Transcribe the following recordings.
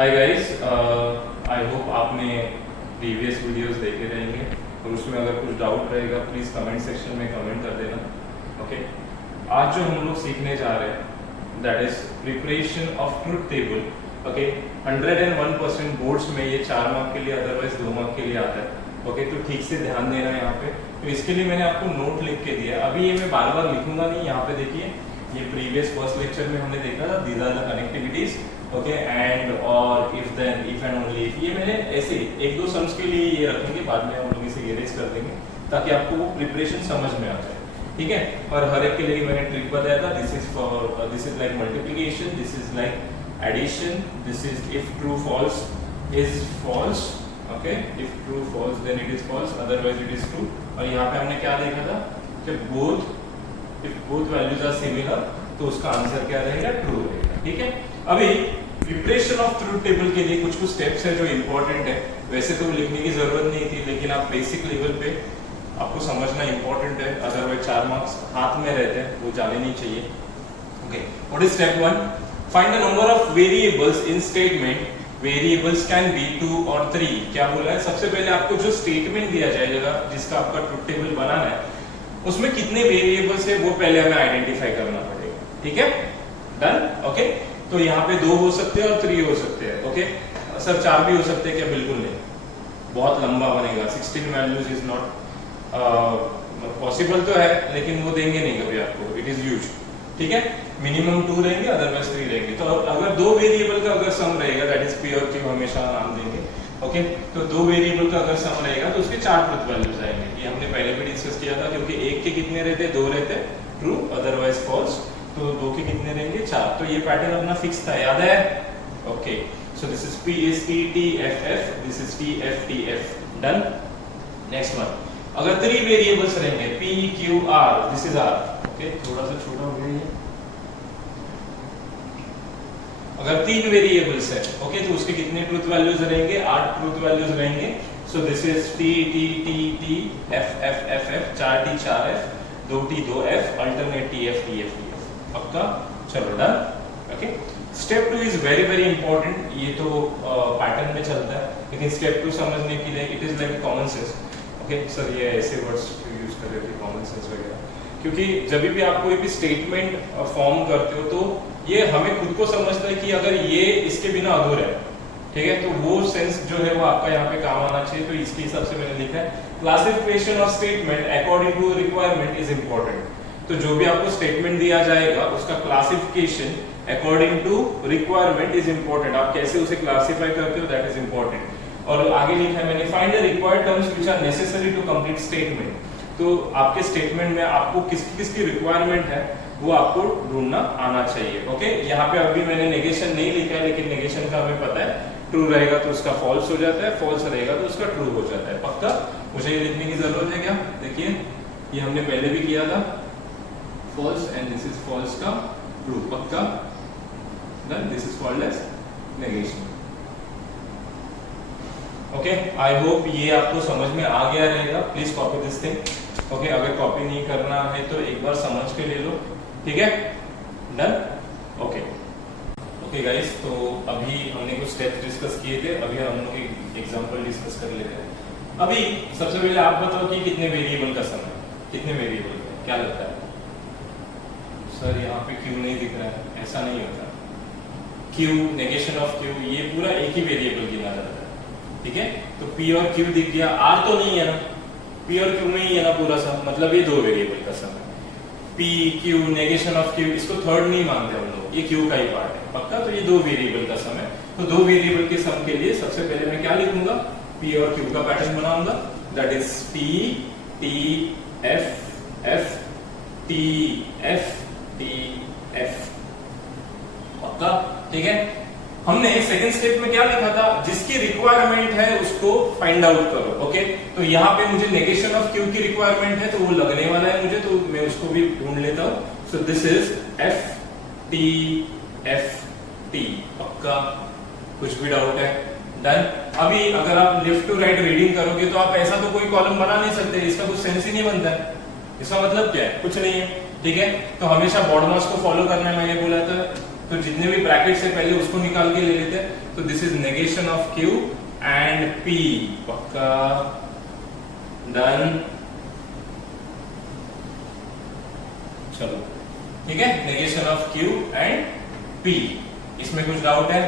Hi guys, I hope आपने previous videos देखे रहेंगे और उसमें अगर कुछ डाउट रहेगा प्लीज़ कमेंट सेक्शन में कमेंट कर देना। ओके, आज जो हम लोग सीखने जा रहे हैं that is preparation of truth table. Okay, 101% boards में ये 4 मार्क के लिए अदरवाइज 2 मार्क के लिए आता है। ओके, तो ठीक से ध्यान देना यहाँ पे। तो इसके लिए मैंने आपको नोट लिख के दिया है। अभी ये मैं बार बार लिखूंगा नहीं। यहाँ पे देखिए, ये प्रीवियस फर्स्ट लेक्चर में हमने देखा था, these are the connectivities. Okay, and और if then if and only if, ये मैंने ऐसे एक दो सम्स के लिए ये रखेंगे, बाद में हम लोग इसे इरेज कर देंगे ताकि आपको वो प्रिपरेशन समझ में आ जाए। ठीक है, और हर एक के लिए मैंने ट्रिक बताया था। This is like multiplication, this is like addition, this is if true false is false. Okay, if true false then it is false, otherwise it is true. और यहाँ पे हमने क्या देखा था कि if both values are similar तो उसका आंसर क्या रहेगा, ट्रू रहेगा। ठीक है, अभी प्रिपरेशन ऑफ ट्रूथ टेबल के लिए कुछ स्टेप्स है जो इंपॉर्टेंट है। वैसे तो लिखने की जरूरत नहीं थी, लेकिन आप बेसिक लेवल पे आपको समझना इंपॉर्टेंट है, अदरवाइज 4 मार्क्स हाथ में रहते हैं, वो जाने नहीं चाहिए। Okay, what is step 1? Find the number of variables in statement. Variables can be 2 और 3। क्या बोला है? सबसे पहले आपको जो स्टेटमेंट दिया जाएगा जिसका आपका ट्रूथ टेबल बनाना है, उसमें कितने वेरिएबल्स है वो पहले हमें आइडेंटिफाई करना पड़ेगा। ठीक है, डन। ओके, तो यहाँ पे 2 हो सकते हैं और 3 हो सकते हैं। ओके सर, 4 भी हो सकते हैं क्या? बिल्कुल नहीं, बहुत लंबा बनेगा। 16 वैल्यूज इज नॉट पॉसिबल तो है, लेकिन वो देंगे नहीं कभी आपको, इट इज ह्यूज। ठीक है, मिनिमम 2 रहेंगे, अदरवाइज 3 रहेंगे। तो अगर 2 वेरिएबल का अगर सम रहेगा, दैट इज पी और क्यू, हमेशा नाम देंगे। ओके, तो 2 वेरिएबल का अगर सम रहेगा तो उसके 4 ट्रुथ वैल्यूज आएंगे। ये हमने पहले भी डिस्कस किया था, क्योंकि एक के कितने रहते? 2 रहते, ट्रू अदरवाइज फॉल्स। तो 2 के कितने रहेंगे? 4। तो ये पैटर्न अपना फिक्स था, याद है? Okay, so this is P is T T F F, this is T F T F. Done. Next one, अगर 3 वेरिएबल्स रहेंगे, P Q R, this is R. Okay, थोड़ा सा छोटा हो गया ये। अगर 3 वेरिएबल्स है, ओके, तो उसके कितने ट्रूथ वैल्यूज रहेंगे? 8 ट्रूथ वैल्यूज रहेंगे। सो this is T T T T F F F F, 4 T 4 F, 2 T 2 F, alternate T F T F T F. पक्का? चलो, done. Okay, step 2 is very very important. ये तो pattern में चलता है, लेकिन step 2 समझने के लिए it is like common sense. Okay sir, ये ऐसे वर्ड्स यूज कर रहे थे, कॉमन सेंस वगैरह, क्योंकि जब भी आप कोई भी स्टेटमेंट फॉर्म करते हो तो ये हमें खुद को समझता है कि अगर ये इसके बिना अधूरा है। ठीक है, तो वो सेंस जो है वो आपका यहाँ पे काम आना चाहिए। तो इसके हिसाब से मैंने लिखा है, classification of statement according to requirement is important. तो जो भी आपको स्टेटमेंट दिया जाएगा उसका classification according to requirement is important. आप कैसे उसे क्लासिफाई करते हो, दैट इज इंपॉर्टेंट। और आगे लिखा है मैंने, find the required terms which are necessary to complete statement. तो आपके स्टेटमेंट में आपको किसकी रिक्वायरमेंट है वो आपको ढूंढना आना चाहिए। ओके, यहाँ पे अभी मैंने नेगेशन नहीं लिखा है, लेकिन नेगेशन का हमें पता है, ट्रू रहेगा तो उसका फॉल्स हो जाता है, फॉल्स रहेगा तो उसका ट्रू हो जाता है। पक्का? मुझे ये लिखने की जरूरत है क्या? देखिए, ये हमने पहले भी किया था, false and this is false का ट्रू। पक्का? Then this is called as negation. Okay, I hope ये आपको समझ में आ गया रहेगा। Please copy this thing. Okay, अगर कॉपी नहीं करना है तो एक बार समझ के ले लो। ठीक है, डन। ओके ओके गाइस, तो अभी हमने कुछ स्टेप्स डिस्कस किए थे, अभी हम लोग एक एग्जांपल डिस्कस कर लेते हैं। अभी सबसे पहले आप बताओ कि कितने वेरिएबल का सम है? कितने वेरिएबल है? क्या लगता है? सर यहाँ पे क्यू नहीं दिख रहा है, ऐसा नहीं होता। क्यू, नेगेशन ऑफ क्यू, ये पूरा एक ही वेरिएबल गिना जाता है। ठीक है, तो पी और क्यू दिख गया, आर तो नहीं है ना, पी और क्यू में ही है ना पूरा सम, मतलब ये 2 वेरिएबल का सम है। P Q, negation of Q, इसको थर्ड नहीं मानते हम लोग, ये क्यू का ही पार्ट है। पक्का? तो ये 2 वेरिएबल का सम है। तो 2 वेरिएबल के सम के लिए सबसे पहले मैं क्या लिखूंगा? पी और क्यू का पैटर्न बनाऊंगा, that is P T F F T F T F. पक्का? ठीक है, हमने सेकंड स्टेप में क्या लिखा था? जिसकी रिक्वायरमेंट है उसको फाइंड आउट करो। ओके, तो यहाँ पे मुझे नेगेशन ऑफ क्यू की रिक्वायरमेंट है, तो वो लगने वाला है मुझे, तो मैं उसको भी ढूंढ लेता हूँ। सो this is F T F T. पक्का? कुछ भी डाउट है? डन। अभी अगर आप लेफ्ट टू राइट रीडिंग करोगे तो आप ऐसा तो कोई कॉलम बना नहीं सकते, इसका कुछ सेंस ही नहीं बनता है। इसका मतलब क्या है? कुछ नहीं है। ठीक है, तो हमेशा बॉडमास को फॉलो करना है, मैंने बोला था। तो जितने भी ब्रैकेट से पहले उसको निकाल के ले लेते हैं। तो this is negation of Q and P, पक्का, डन। चलो ठीक है, negation of Q and P, इसमें कुछ डाउट है?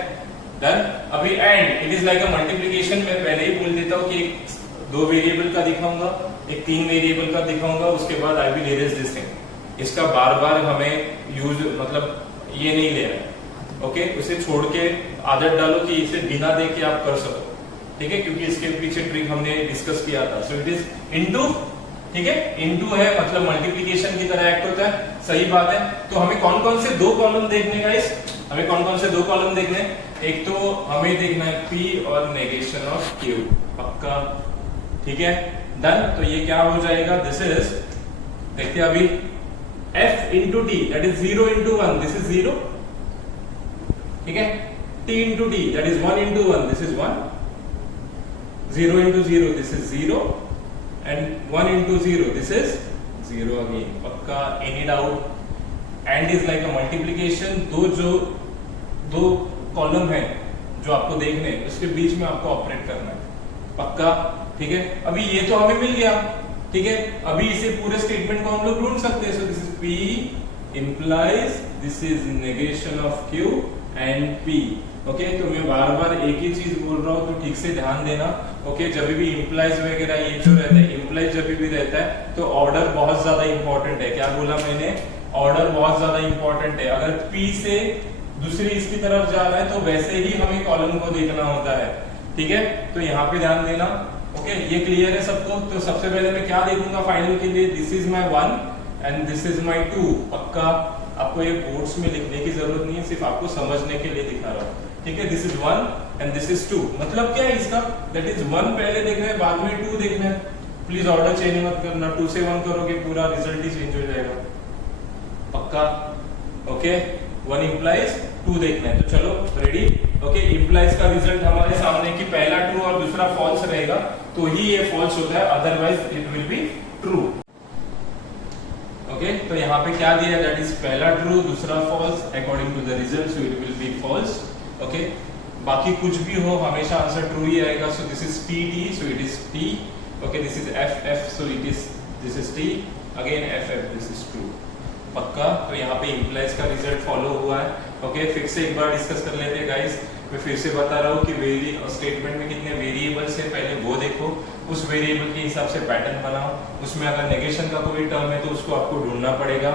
डन। अभी and it is like a multiplication, मैं पहले ही बोल देता हूँ कि एक 2 वेरिएबल का दिखाऊंगा, एक 3 वेरिएबल का दिखाऊंगा, उसके बाद I will erase this thing. इसका बार बार हमें यूज मतलब ये नहीं लेना है, ओके। उसे छोड़ के आदत डालो कि इसे बिना देखे आप कर सको, ठीक है, क्योंकि इसके पीछे ट्रिक हमने डिस्कस किया था। सो इट इज इनटू, ठीक है, इनटू है मतलब मल्टीप्लिकेशन की तरह एक्ट होता है, सही बात है। तो हमें कौन कौन से 2 कॉलम देखने गाइस, हमें कौन कौन से 2 कॉलम देखने? एक तो हमें देखना है P और नेगेशन ऑफ Q, पक्का, ठीक है, डन। तो ये क्या हो जाएगा, दिस इज, देखते हैं अभी, F into T that is 0 into 1, this is 0, ठीक है, T into T that is 1 into 1, this is 1, 0 into 0 this is 0 and 1 into 0 this is 0 again, पक्का, any doubt? and is like a multiplication, दो column है जो आपको देखने हैं, उसके बीच में आपको ऑपरेट करना है, पक्का, ठीक है। अभी ये तो हमें मिल गया, ठीक है, अभी इसे पूरे स्टेटमेंट को हम लोग ढूंढ सकते हैं। सो this is P implies this is negation of Q and P, okay. तो मैं बार बार एक ही चीज बोल रहा हूँ, तो ठीक से ध्यान देना, ओके। जब भी इंप्लाइज वगैरह ये जो रहता है, इंप्लाइज जब भी रहता है तो ऑर्डर बहुत ज्यादा इंपॉर्टेंट है। क्या बोला मैंने? ऑर्डर बहुत ज्यादा इंपॉर्टेंट है। अगर P से दूसरी इसकी तरफ जा रहा है तो वैसे ही हमें कॉलम को देखना होता है, ठीक है। तो यहाँ पे ध्यान देना, ओके। ये क्लियर है सबको? तो सबसे पहले मैं क्या देखूंगा फाइनल के लिए, this is my 1 and this is my 2, पक्का। आपको ये बोर्ड्स में लिखने की जरूरत नहीं है, सिर्फ आपको समझने के लिए दिखा रहा हूँ, ठीक है। This is 1 and this is 2, मतलब क्या है इसका, दैट इज 1 पहले देखना है, बाद में 2 देखना है। प्लीज ऑर्डर चेंज मत करना, 2 से 1 करोगे पूरा रिजल्ट ही चेंज हो जाएगा, पक्का, ओके। 1 इंप्लाइज 2 देखना है, तो चलो रेडी, ओके। इंप्लाइज का रिजल्ट हमारे सामने कि पहला ट्रू और दूसरा फॉल्स रहेगा, तो ही ये फॉल्स होता है, otherwise it will be true, okay. तो यहाँ पे क्या दिया, दैट इज पहला ट्रू दूसरा false, according to the result, so it will be false, okay. बाकी कुछ भी हो हमेशा आंसर ट्रू ही आएगा। So this is PT, so it is T, okay. This is FF, so it is, this is T again, FF, this is true, पक्का। तो यहाँ पे इंप्लाइज का रिजल्ट फॉलो हुआ है, ओके। फिर से एक बार डिस्कस कर लेते हैं गाइस। मैं फिर से बता रहा हूँ कि स्टेटमेंट में कितने वेरिएबल्स है, पहले वो देखो, उस वेरिएबल के हिसाब से पैटर्न बनाओ। उसमें अगर नेगेशन का कोई टर्म है तो उसको आपको ढूंढना पड़ेगा,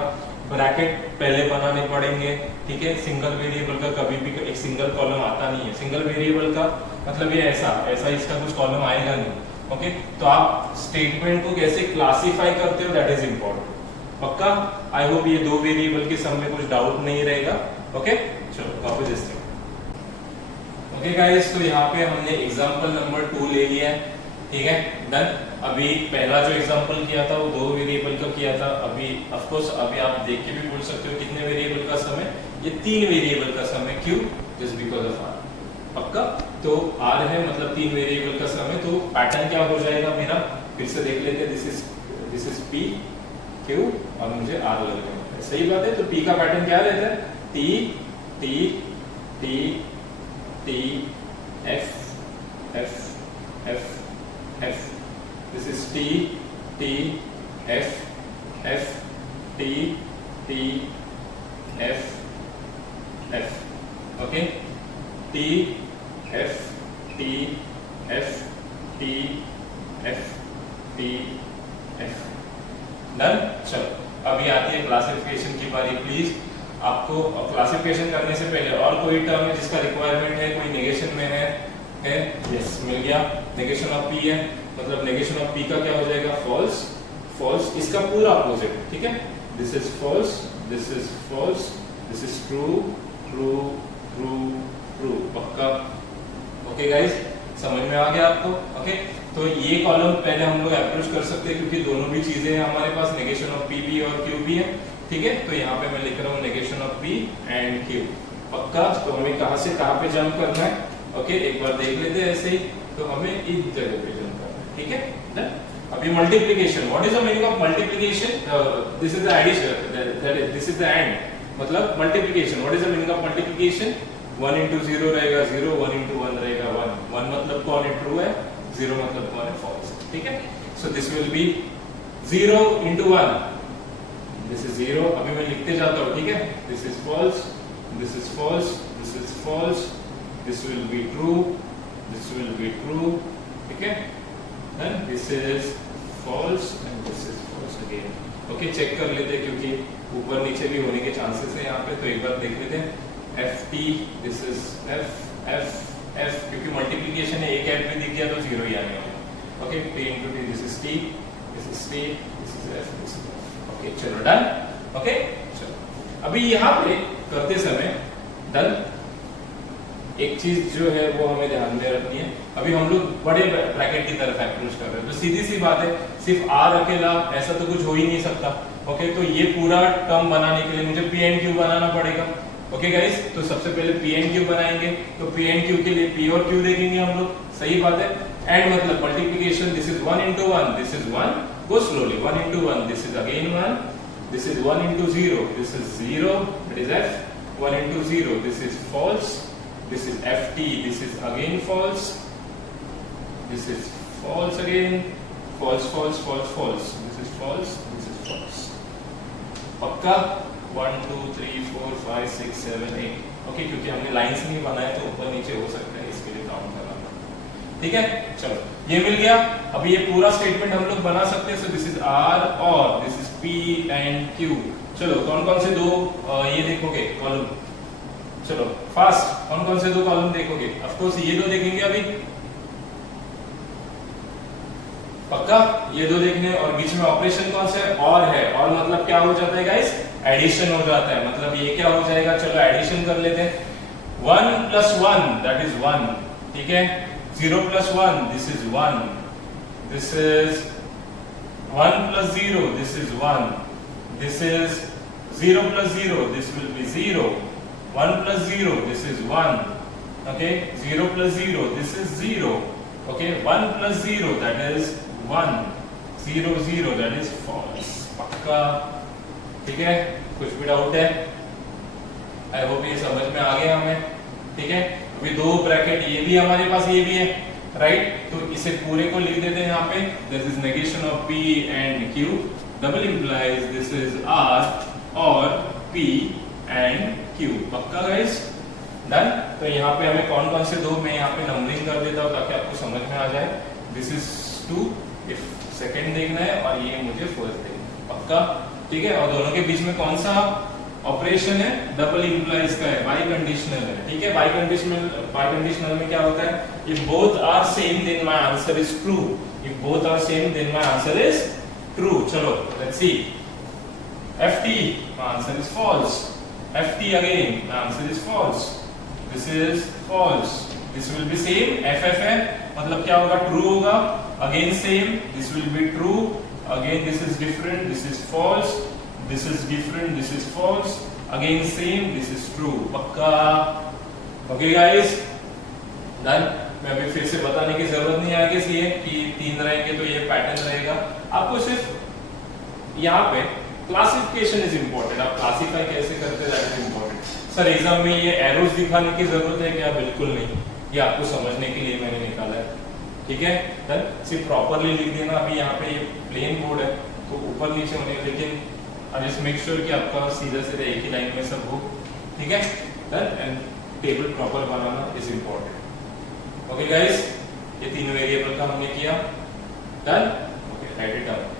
ब्रैकेट पहले बनाने पड़ेंगे, ठीक है। सिंगल वेरिएबल का कभी भी एक सिंगल कॉलम आता नहीं है, सिंगल वेरिएबल का मतलब ये ऐसा इसका कुछ कॉलम आएगा नहीं, ओके। तो आप स्टेटमेंट को कैसे क्लासिफाई करते हो, दैट इज इंपॉर्टेंट, पक्का। आई होप ये 2 वेरिएबल के सम में कुछ डाउट नहीं रहेगा, ओके। चलो copy this thing, okay guys. तो यहाँ पे हमने एग्जांपल नंबर 2 ले लिया है, ठीक है, डन। अभी पहला जो एग्जांपल किया था वो 2 वेरिएबल का किया था। अभी ऑफ कोर्स अभी आप देख के भी बोल सकते हो कितने वेरिएबल का सम है, ये 3 वेरिएबल का सम है। क्यों? जस्ट बिकॉज ऑफ R, पक्का। तो R है मतलब 3 वेरिएबल का सम है। तो पैटर्न क्या हो जाएगा मेरा, फिर से देख लेते हैं। दिस इज P Q और मुझे R लगना है, सही बात है। तो P का पैटर्न क्या रहता है, T T T T F F F F, this is T T F F T T F F, okay, T F T F T F T F, done. चलो अभी आती है क्लासिफिकेशन की बारी। प्लीज आपको क्लासिफिकेशन करने से पहले और कोई टर्म है जिसका रिक्वायरमेंट है, कोई नेगेशन में है? यस, मिल गया। नेगेशन ऑफ P है, मतलब नेगेशन ऑफ P का क्या हो जाएगा, फॉल्स। फॉल्स इसका पूरा अपोजिट, ठीक है। This is false, this is false, this is true true true true, पक्का। ओके गाइस, समझ में आ गया आपको? ओके, तो ये कॉलम पहले हम लोग अप्रोच कर सकते हैं क्योंकि दोनों भी चीजें हैं हमारे पास, नेगेशन ऑफ P भी और Q भी है, ठीक है। तो यहाँ पे मैं लिख रहा हूँ negation of P and Q, पक्का। तो हमें कहाँ से कहाँ पे जंप करना है, ओके, एक बार देख लेते हैं ऐसे ही। तो हमें इस जगह पे जंप करना है, ठीक है, डन। अभी multiplication, what is the meaning of multiplication? This is the addition, this is the and, मतलब multiplication. What is the meaning of multiplication? 1 into 0 रहेगा 0, 1 into 1 रहेगा 1। 1 मतलब कौन है? ट्रू है, 0 मतलब कौन है? फॉल्स। ठीक है, so this will be 0 into 1, this is 0। अभी मैं लिखते जाता हूँ, ठीक है? This is false, this is false, this is false, this will be true, this will be true, ठीक है? And this is false and this is false again. Okay, check कर लेते हैं क्योंकि ऊपर नीचे भी होने के चांसेस है यहाँ पे, तो एक बार देख लेते हैं। ft, this is f, f, f, क्योंकि मल्टीप्लिकेशन है, एक f भी दिख गया तो 0 ही आने वाला। Okay, p into t, this is t, this is t, this is f, this is f। Okay, चलो डन। ओके, चलो अभी यहाँ पे करते समय डन एक चीज जो है वो हमें ध्यान में रखनी है। अभी हम लोग बड़े ब्रैकेट की तरफ अप्रोच कर रहे हैं, तो सीधी सी बात है, सिर्फ r अकेला ऐसा तो कुछ हो ही नहीं सकता। ओके, तो ये पूरा टर्म बनाने के लिए मुझे p and q बनाना पड़ेगा। ओके गाइस, तो सबसे पहले p and q बनाएंगे, तो p and q के लिए p और q देखेंगे हम लोग, सही बात है। एंड मतलब multiplication, this is 1 into 1, this is 1, go slowly, 1 into 1, this is again 1, this is 1 into 0, this is 0, it is f, 1 into 0, this is false, this is ft, this is again false, this is false again, false, false, false, false, this is false, this is false। पक्का 1 2 3 4 5 6 7 8। Okay, क्योंकि हमने lines नहीं बनाया तो ऊपर नीचे हो सकता है, इसके लिए काउंट करना। ठीक है, चलो ये मिल गया। अभी ये पूरा स्टेटमेंट हम लोग बना सकते हैं। सो दिस इज r और this is p and q। चलो कौन कौन से दो ये देखोगे कॉलम? चलो फास्ट, कौन कौन से दो कॉलम देखोगे? ऑफ कोर्स ये दो देखेंगे अभी, पक्का ये दो देखने। और बीच में ऑपरेशन कौन सा है? और है। और मतलब क्या हो जाता है गाइस? एडिशन हो जाता है। मतलब ये क्या हो जाएगा? चलो एडिशन कर लेते हैं। 1 plus 1 that is 1, ठीक है? 0 plus 1 this is 1, this is 1 plus 0 this is 1, this is 0 plus 0 this will be 0, 1 plus 0 this is 1, okay? 0 plus 0 this is 0, okay? 1 plus 0 that is 1, 0 0 that is false। पक्का, ठीक है? कुछ भी doubt है? I hope ये समझ में आ गया हमें, ठीक है? अभी दो ब्रैकेट ये भी हमारे पास, ये भी है, राइट? तो इसे पूरे को लिख देते हैं यहाँ पे। This is negation of p and q, double implies this is r और p and q। पक्का गाइस? डन। तो यहाँ पे हमें कौन कौन से दो, मैं यहाँ पे नंबरिंग कर देता हूँ ताकि आपको समझ में आ जाए। दिस इज 2 इफ सेकंड देखना है और ये मुझे फर्स्ट देखना है। पक्का, ठीक है? और दोनों के बीच में कौन सा ऑपरेशन है? डबल इंप्लाइज का है, बाई कंडीशनल है, ठीक है? बाई कंडीशनल में क्या होता है? If both are same then my answer is true, if both are same then my answer is true. चलो let's see. ft, my answer is false, ft again, my answer is false, this is false, this will be same, ff है मतलब क्या होगा? True होगा। Again same, this will be true, again this is different, this is false, this is different, this is false, again same, this is true. पक्का? Okay guys, done. मैं अभी फिर से बताने की जरूरत नहीं है इसलिए कि 3 रहेंगे तो ये पैटर्न रहेगा। आपको सिर्फ यहाँ पे क्लासिफिकेशन इज इंपॉर्टेंट, आप क्लासिफाई कैसे करते हैं that is important. Sir exam में ये एरोज दिखाने की जरूरत है क्या? बिल्कुल नहीं, ये आपको समझने के लिए मैंने निकाला है, ठीक है? डन। सिर्फ प्रॉपरली लिख देना। अभी यहाँ पे ये प्लेन बोर्ड है तो ऊपर नीचे होने, लेकिन आई जस्ट मेक श्योर कि आपका सीधा सीधा एक ही लाइन में सब हो, ठीक है? Done. And table proper banana is important. Okay guys, ये 3 वेरिएबल का हमने किया। Done. Okay, right it down.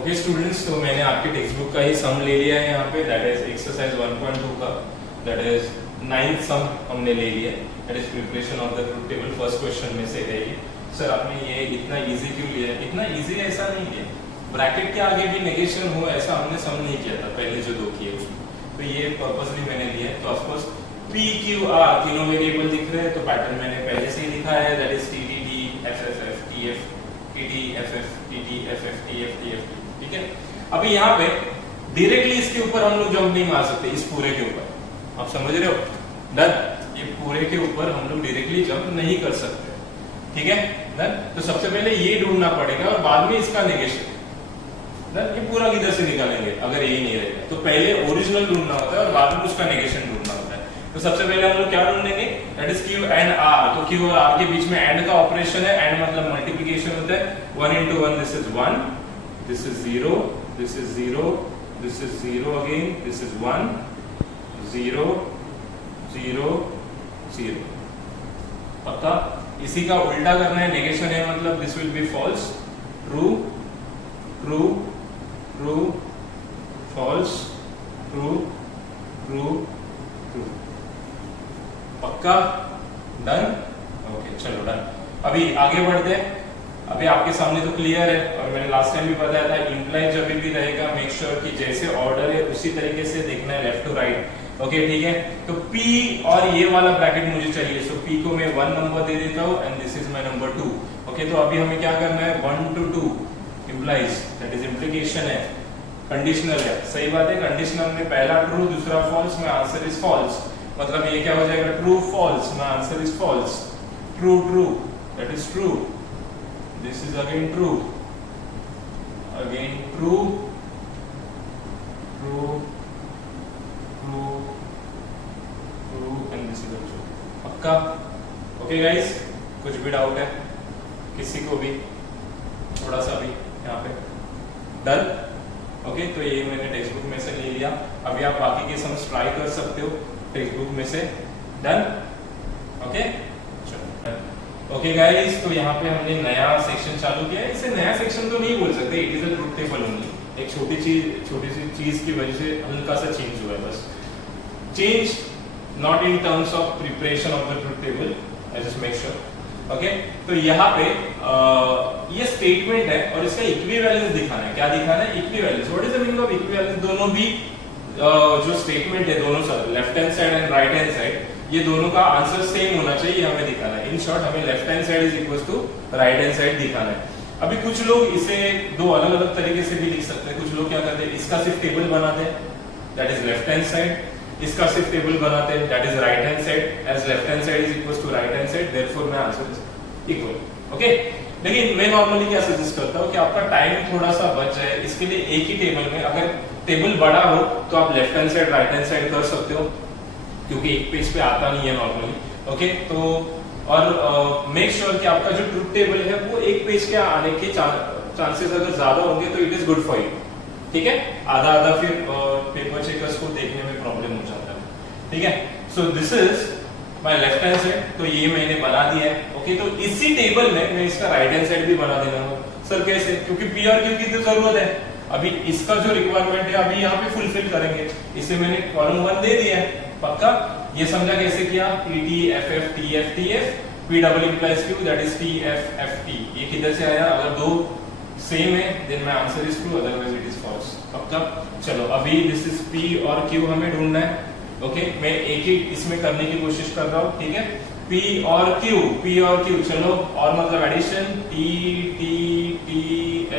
Okay students, तो मैंने आपके टेक्स्ट बुक का ही सम ले लिया है यहाँ पे, दैट इज एक्सरसाइज 1.2 का, दैट इज 9th सम हमने ले लिया, that is preparation of the truth table. First question में से है ये। सर आपने ये इतना इजी क्यों लिया? इतना इजी ऐसा नहीं लिया, ब्रैकेट के आगे भी नेगेशन हो ऐसा हमने सम नहीं किया था पहले जो 2 किए उसमें, तो ये पर्पसली मैंने लिया है। तो of course p q r तीनों वेरिएबल दिख रहे हैं, तो पैटर्न मैंने पहले से ही लिखा है, that is t t t f f f t f t t f f t t f f t f t f, ठीक है? अभी यहाँ पे डायरेक्टली इसके ऊपर हम लोग जंप नहीं मार सकते, इस पूरे के ऊपर, आप समझ रहे हो? डन। ये पूरे के ऊपर हम लोग डायरेक्टली जंप नहीं कर सकते, ठीक है? डन। तो सबसे पहले ये ढूंढना पड़ेगा और बाद में इसका नेगेशन, ये पूरा किधर से निकालेंगे अगर यही नहीं रहेगा? तो पहले ओरिजिनल ढूंढना होता है और बाद में उसका नेगेशन ढूंढना होता है। तो सबसे पहले हम लोग क्या ढूंढेंगे? That is Q and R। तो Q और R के बीच में एंड का ऑपरेशन है, एंड मतलब मल्टीप्लिकेशन होता है। 1 into 1 this is 1, this is 0, this is 0, this is 0 again, this is 1, 0, 0, 0। पक्का? इसी का उल्टा करना है, नेगेशन है मतलब this will be false, true, true, true, false, true, true, true. पक्का? डन? ओके चलो डन। अभी आगे बढ़ते हैं। अभी आपके सामने तो क्लियर है, और मैंने लास्ट टाइम भी बताया था इंप्लाई जब भी रहेगा मेक श्योर कि जैसे ऑर्डर है उसी तरीके से देखना है, लेफ्ट टू राइट। ओके ठीक है। तो P और ये वाला ब्रैकेट मुझे चाहिए, सो P को मैं 1 नंबर दे देता हूँ and this is my number 2। Okay तो अभी हमें क्या करना है? 1 to 2 implies, that is implication है, कंडीशनल है। सही बात है, कंडीशनल में पहला ट्रू दूसरा फॉल्स में आंसर इज फॉल्स। मतलब ये क्या हो जाएगा? ट्रू फॉल्स में answer is false, true true, that is true, this is again true, again true, true, true, true and this is true. पक्का? ओके गाइस, कुछ भी डाउट है किसी को भी, थोड़ा सा भी यहाँ पे? डन? ओके तो ये मैंने टेक्स्ट बुक में से ले लिया। अभी आप बाकी के सम्स ट्राई कर सकते हो टेक्स्ट बुक में से। डन? ओके चलो। ओके गाइस, तो यहाँ पे हमने नया सेक्शन चालू किया है। इसे नया सेक्शन तो नहीं बोल सकते, it is a truth table only. एक छोटी सी चीज की वजह से हल्का सा चेंज हुआ है बस। Change not in terms of preparation of the truth table, I just make sure. Okay तो यहाँ पे ये स्टेटमेंट है और इसका इक्विवेलेंस दिखाना है। क्या दिखाना है? Equivalence. What is the meaning of equivalence? दोनों भी जो स्टेटमेंट है, दोनों side, left hand side and right hand side, ये दोनों का आंसर सेम होना चाहिए, हमें दिखाना है। इन शॉर्ट हमें left hand side is equal to right hand side दिखाना है। अभी कुछ लोग इसे दो अलग अलग तरीके से भी लिख सकते हैं। कुछ लोग क्या करते हैं, इसका सिर्फ टेबल बनाते हैं, that is left hand side, इसका सिर्फ टेबल बनाते हैं, that is right hand side, as left hand side is equal to right hand side, therefore my answer is equal. Okay लेकिन मैं नॉर्मली क्या सजेस्ट करता हूँ कि आपका टाइम थोड़ा सा बच जाए, इसके लिए एक ही टेबल में, अगर टेबल बड़ा हो तो आप left hand side right hand side कर सकते हो, क्योंकि एक पेज पे आता नहीं है नॉर्मली। ओके तो और मेक श्योर कि आपका जो ट्रुथ टेबल है वो एक पेज के आने के चांसेस अगर ज्यादा होंगे तो it is good for you. ठीक है, आधा आधा फिर पेपर चेकर्स को देखने में प्रॉब्लम हो जाता है। ठीक है, so this is my left hand side, तो ये मैंने बना दिया है। ओके तो इसी टेबल में मैं इसका राइट हैंड साइड भी बना देना हूँ। सर कैसे? क्योंकि पी और क्यू की तो जरूरत है। अभी इसका जो रिक्वायरमेंट है अभी यहाँ पे फुलफिल करेंगे, इसे मैंने कॉलम 1 दे दिया है। पक्का? ये समझा कैसे किया? P T F F T F T F, P double implies Q, that is T F F T. ये किधर से आया? अगर दो सेम है then my answer is true, otherwise it is false. पक्का? चलो अभी दिस इज पी और क्यू हमें ढूंढना है। ओके मैं एक ही इसमें करने की कोशिश कर रहा हूँ। ठीक है, P और Q, P और Q, चलो और मतलब addition T T T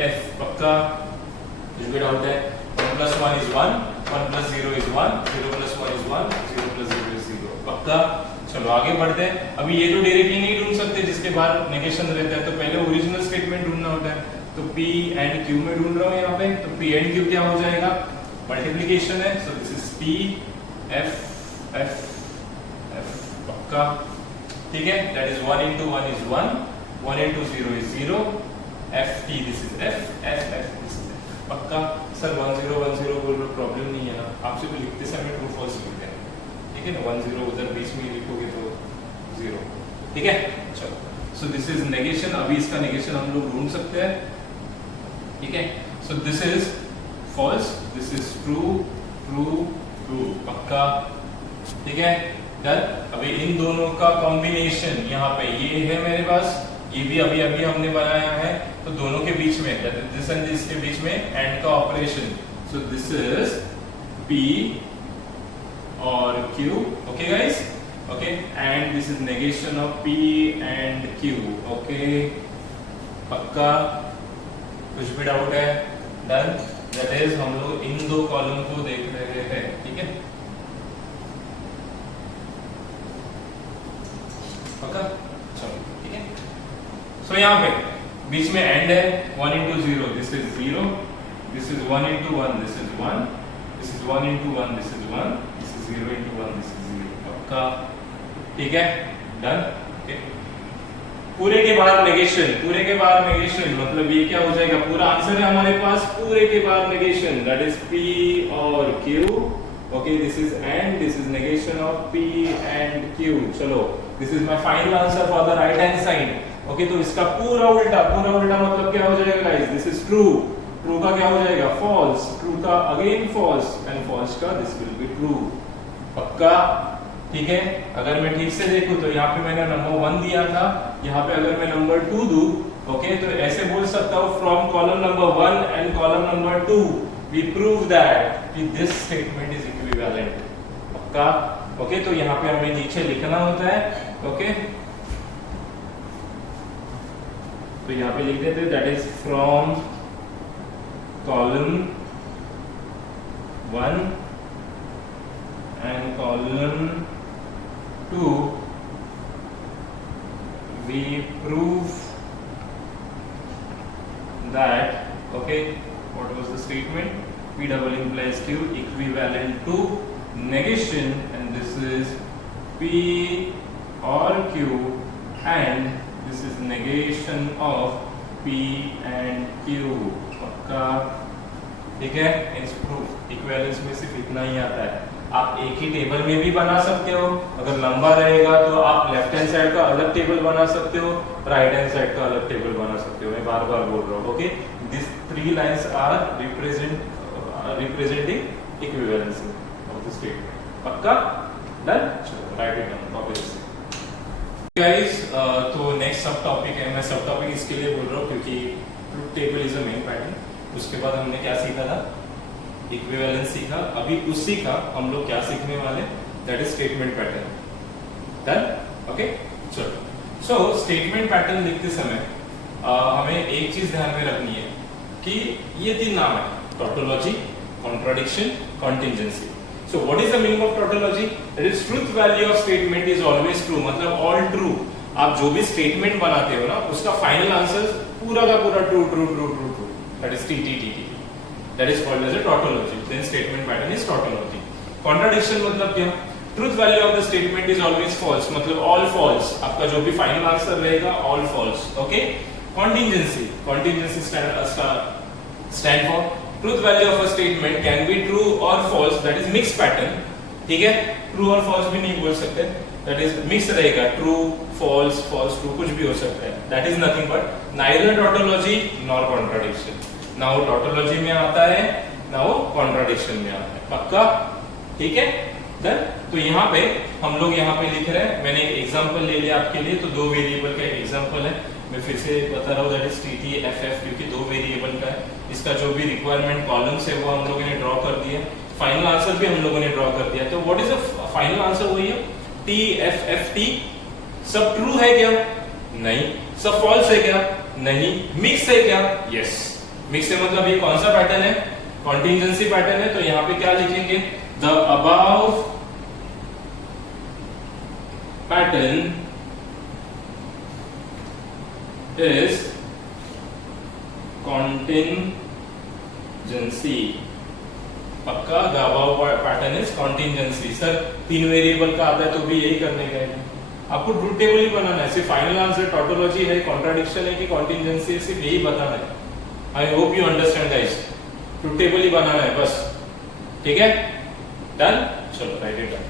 F। पक्का? कुछ भी डाउट है? 1 plus 1 is 1, 1 plus 0 is 1, 0 plus 1 is 1, 0 plus 0 is 0। पक्का? चलो आगे बढ़ते हैं। अभी ये तो डायरेक्टली नहीं ढूंढ सकते जिसके बाद नेगेशन रहता है, तो पहले ओरिजिनल स्टेटमेंट ढूंढना होता है। तो P एंड Q में ढूंढ रहा हूँ यहाँ पे, तो P एंड Q क्या हो जाएगा? मल्टीप्लीकेशन है, so this is P F F F। पक्का? ठीक है, that is 1 into 1 is 1, 1 into 0 is 0, F T this is F, F F this is F। पक्का? सर 1 0 1 0 बोल रहे, प्रॉब्लम नहीं है ना, आपसे तो लिखते समय ट्रू फॉल्स लिखते हैं। ठीक है ना, 1 0 उधर बीच में लिखोगे तो 0। ठीक है, चलो सो दिस इज नेगेशन। अभी इसका नेगेशन हम लोग ढूंढ सकते हैं। ठीक है, so this is false, this is true, true, true. पक्का? ठीक है, डन। अभी इन दोनों का कॉम्बिनेशन यहाँ पे ये है मेरे पास, ये भी अभी अभी हमने बनाया है, तो दोनों के बीच में दिस एंड दिस के बीच में एंड का operation, so this is P और Q। Okay guys, okay and this is negation of P and Q। Okay पक्का? कुछ भी डाउट है? डन। दैट इज हम लोग इन दो कॉलम को देख रहे हैं। ठीक है, पक्का? चलो ठीक है, सो यहाँ पे बीच में एंड है, 1 into 0 this is 0, This is 1 into 1, this is 1, this is 1 into 1, this is 1, this is 0 into 1, this is 0. पक्का? ठीक है? Done? Okay. पूरे के बाहर नेगेशन, पूरे के बाहर नेगेशन मतलब ये क्या हो जाएगा? पूरा आंसर है हमारे पास पूरे के बाहर नेगेशन, that is P और Q. Okay, this is and this is negation of P and Q. चलो, this is my final answer for the right hand side. Okay, तो इसका पूरा उल्टा मतलब क्या हो जाएगा guys? This is true. True का क्या हो जाएगा? फॉल्स. ट्रू का अगेन फॉल्स एंड फॉल्स का दिस विल बी ट्रू. पक्का? ठीक है. अगर मैं ठीक से देखूं तो यहाँ पे मैंने नंबर 1 दिया था, यहाँ पे अगर मैं नंबर 2 दूं, ओके, तो ऐसे बोल सकता हूँ from column number 1 and column number 2 we prove that कि दिस स्टेटमेंट इज इक्विवेलेंट. पक्का? ओके, तो यहाँ पे हमें नीचे लिखना होता है. ओके, तो यहाँ पे लिख देते that is from column 1 and column 2 we prove that, okay, what was the statement? P double implies Q equivalent to negation, and this is P or Q and this is negation of P and Q. पक्का? ठीक है. Equivalence में सिर्फ इतना ही आता है. आप एक ही टेबल में भी बना सकते हो. अगर लंबा रहेगा तो आप लेफ्ट हैंड साइड का अलग टेबल बना सकते हो, राइट हैंड साइड का अलग टेबल बना सकते हो. मैं बार बार बोल रहा हूँ. Okay, this 3 lines are representing equivalence of the statement. पक्का? डन. चलो, write it down. Copy this guys. तो नेक्स्ट सब टॉपिक है. मैं सब टॉपिक इसके लिए बोल रहा हूँ क्योंकि truth table is a main pattern. उसके बाद हमने क्या सीखा था? इक्विवेलेंस सीखा. अभी उसी का हम लोग क्या सीखने वाले? That is statement pattern. Done. Okay, चलो. सो स्टेटमेंट पैटर्न लिखते समय हमें एक चीज ध्यान में रखनी है कि ये 3 नाम है: tautology, contradiction, contingency. So what is the meaning of tautology? It is truth value of statement is always true, मतलब ऑल ट्रू. आप जो भी स्टेटमेंट बनाते हो ना, उसका फाइनल आंसर पूरा का पूरा true true true true true. That is T. That is called as a tautology. Then statement pattern is tautology. Contradiction मतलब क्या? Truth value of the statement is always false, मतलब ऑल फॉल्स. आपका जो भी final answer रहेगा all false. Okay. Contingency stand for truth value of a statement can be true और false. That is mix pattern. ठीक है. True और false भी नहीं बोल सकते. दैट इज मिक्स रहेगा. ट्रू फॉल्स, फॉल्स ट्रू, कुछ भी हो सकता है. That is nothing but neither tautology nor contradiction. ना वो टॉटोलॉजी में आता है, ना वो कॉन्ट्राडिक्शन में आता है. पक्का? ठीक है. डन. तो यहाँ पे हम लोग यहाँ पे लिख रहे हैं. मैंने एक एग्जांपल ले लिया आपके लिए. तो 2 वेरिएबल का एग्जांपल है. मैं फिर से बता रहा हूँ. That is T F F, क्योंकि 2 वेरिएबल का है. इसका जो भी रिक्वायरमेंट कॉलम्स है वो हम लोगों ने ड्रॉ कर दिया. फाइनल आंसर भी हम लोगों ने ड्रॉ कर दिया. तो what is the final answer? वही है टी एफ एफ टी. सब ट्रू है क्या? नहीं. सब फॉल्स है क्या? नहीं. मिक्स है क्या? यस. मिक्स है मतलब ये कौन सा पैटर्न है? कॉन्टिंजेंसी पैटर्न है. तो यहाँ पे क्या लिखेंगे? The above pattern is contingency. पक्का? The above pattern is contingency. Sir 3 variable का आता है तो भी यही करने गए. आपको ट्रुथ टेबल ही बनाना है. सिर्फ फाइनल आंसर टॉटोलॉजी है, कॉन्ट्राडिक्शन है कि कॉन्टिंजेंसी है, सिर्फ यही बताना है. I hope you understand guys. Truth table ही बनाना है बस. ठीक है. डन. चलो, राइट इट डाउन.